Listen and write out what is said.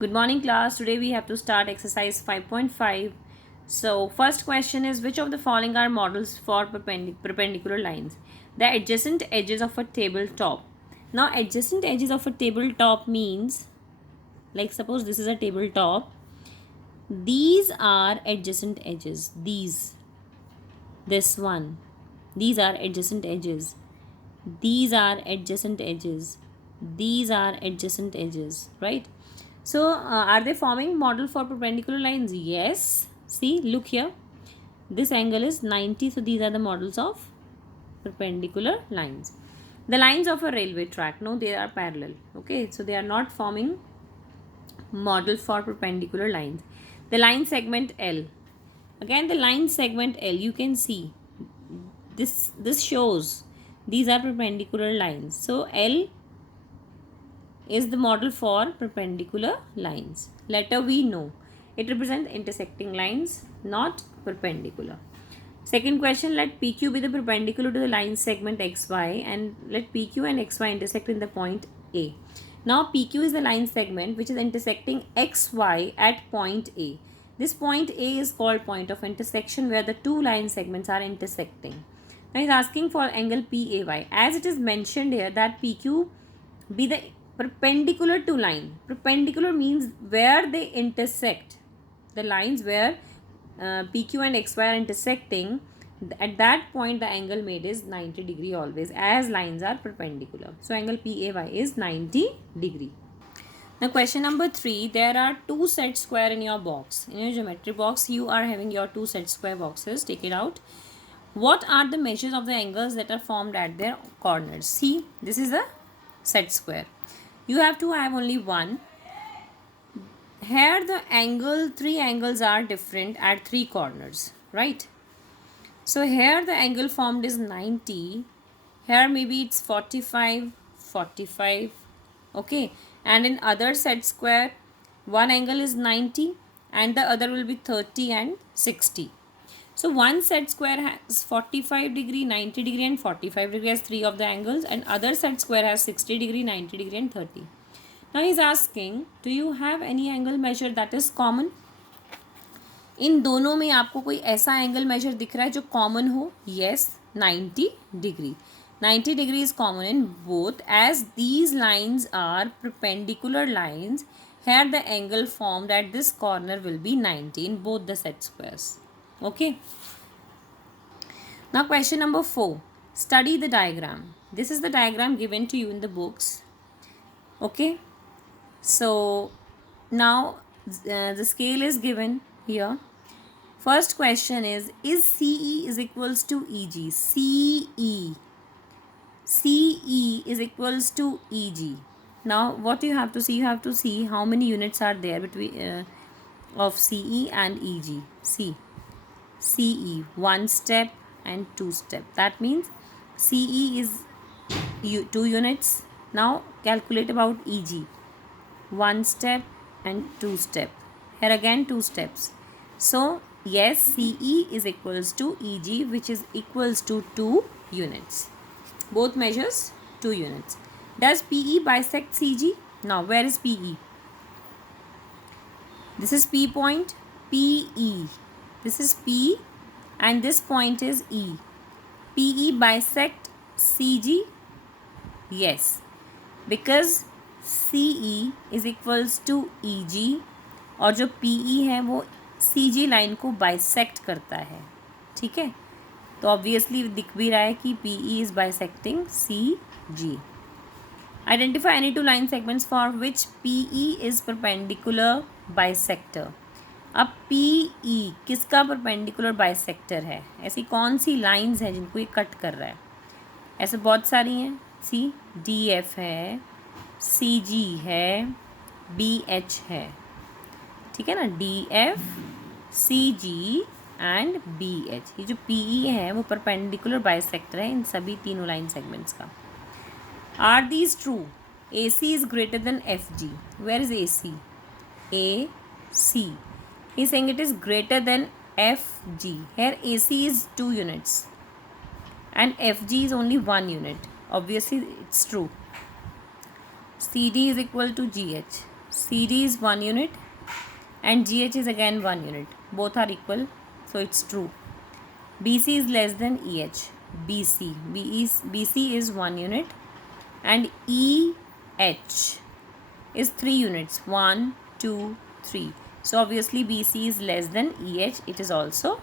Good morning, class. Today we have to start exercise 5.5. So, first question is, which of the following are models for perpendicular lines? The adjacent edges of a tabletop. Now, adjacent edges of a tabletop means, like, suppose this is a tabletop. These are adjacent edges. This one. These are adjacent edges. These are adjacent edges. These are adjacent edges, right? So, are they forming model for perpendicular lines? Yes. See, look here. This angle is 90. So, these are the models of perpendicular lines. The lines of a railway track. No, they are parallel. Okay. So, they are not forming model for perpendicular lines. The line segment L. Again, the line segment L. You can see this shows these are perpendicular lines. So, L is the model for perpendicular lines. Letter V, no. It represents intersecting lines, not perpendicular. Second question, let PQ be the perpendicular to the line segment XY and let PQ and XY intersect in the point A. Now PQ is the line segment which is intersecting XY at point A. This point A is called point of intersection where the two line segments are intersecting. Now he is asking for angle PAY. As it is mentioned here that PQ be the perpendicular to line. Perpendicular means where they intersect. The lines where PQ and XY are intersecting, at that point the angle made is 90 degree always as lines are perpendicular. So angle PAY is 90 degree. Now question number 3, there are two set square in your box. In your geometry box you are having your two set square boxes. Take it out. What are the measures of the angles that are formed at their corners? See, this is a set square. You have to have only one. Here the three angles are different at three corners, right? So here the angle formed is 90. Here maybe it's 45, 45. Okay. And in other set square, one angle is 90 and the other will be 30 and 60. So one set square has 45 degree, 90 degree and 45 degree as three of the angles, and other set square has 60 degree, 90 degree and 30. Now he is asking, do you have any angle measure that is common? इन दोनों में आपको कोई ऐसा angle measure दिख रहा है जो common हो? Yes, 90 degree. 90 degree is common in both as these lines are perpendicular lines. Here the angle formed at this corner will be 90 in both the set squares. Okay. Now question number 4. Study the diagram. This is the diagram given to you in the books. Okay. So now the scale is given here. First question is CE is equals to EG? CE is equals to EG. Now what you have to see? You have to see how many units are there between of CE and EG. See, CE, one step and two step. That means CE is 2 units. Now calculate about EG. One step and two step. Here again two steps. So yes, CE is equals to EG, which is equals to 2 units. Both measures 2 units. Does PE bisect CG? Now where is PE? This is P point, PE. This is P and this point is E. PE bisect CG? Yes, because CE is equals to EG और जो PE है वो CG line को bisect करता है. ठीक है, तो ऑब्वियसली दिख भी रहा है कि PE is bisecting CG. Identify any two line segments for which PE is perpendicular bisector. अब PE किसका perpendicular bisector है? ऐसी कौन सी लाइंस हैं जिनको ये कट कर रहा है? ऐसे बहुत सारी हैं. सी DF है, CG है, BH है. ठीक है ना, DF, CG एंड BH. ये जो PE है वो परपेंडिकुलर बाइसेक्टर है इन सभी तीनों लाइन सेगमेंट्स का. Are these true? AC is greater than FG. Where is AC? AC. He is saying it is greater than FG. Here AC is 2 units and FG is only 1 unit. Obviously it's true. CD is equal to GH. CD is 1 unit and GH is again 1 unit. Both are equal, so it's true. BC is less than EH. BC is 1 unit and EH is 3 units. 1, 2, 3. So obviously BC is less than EH. It is also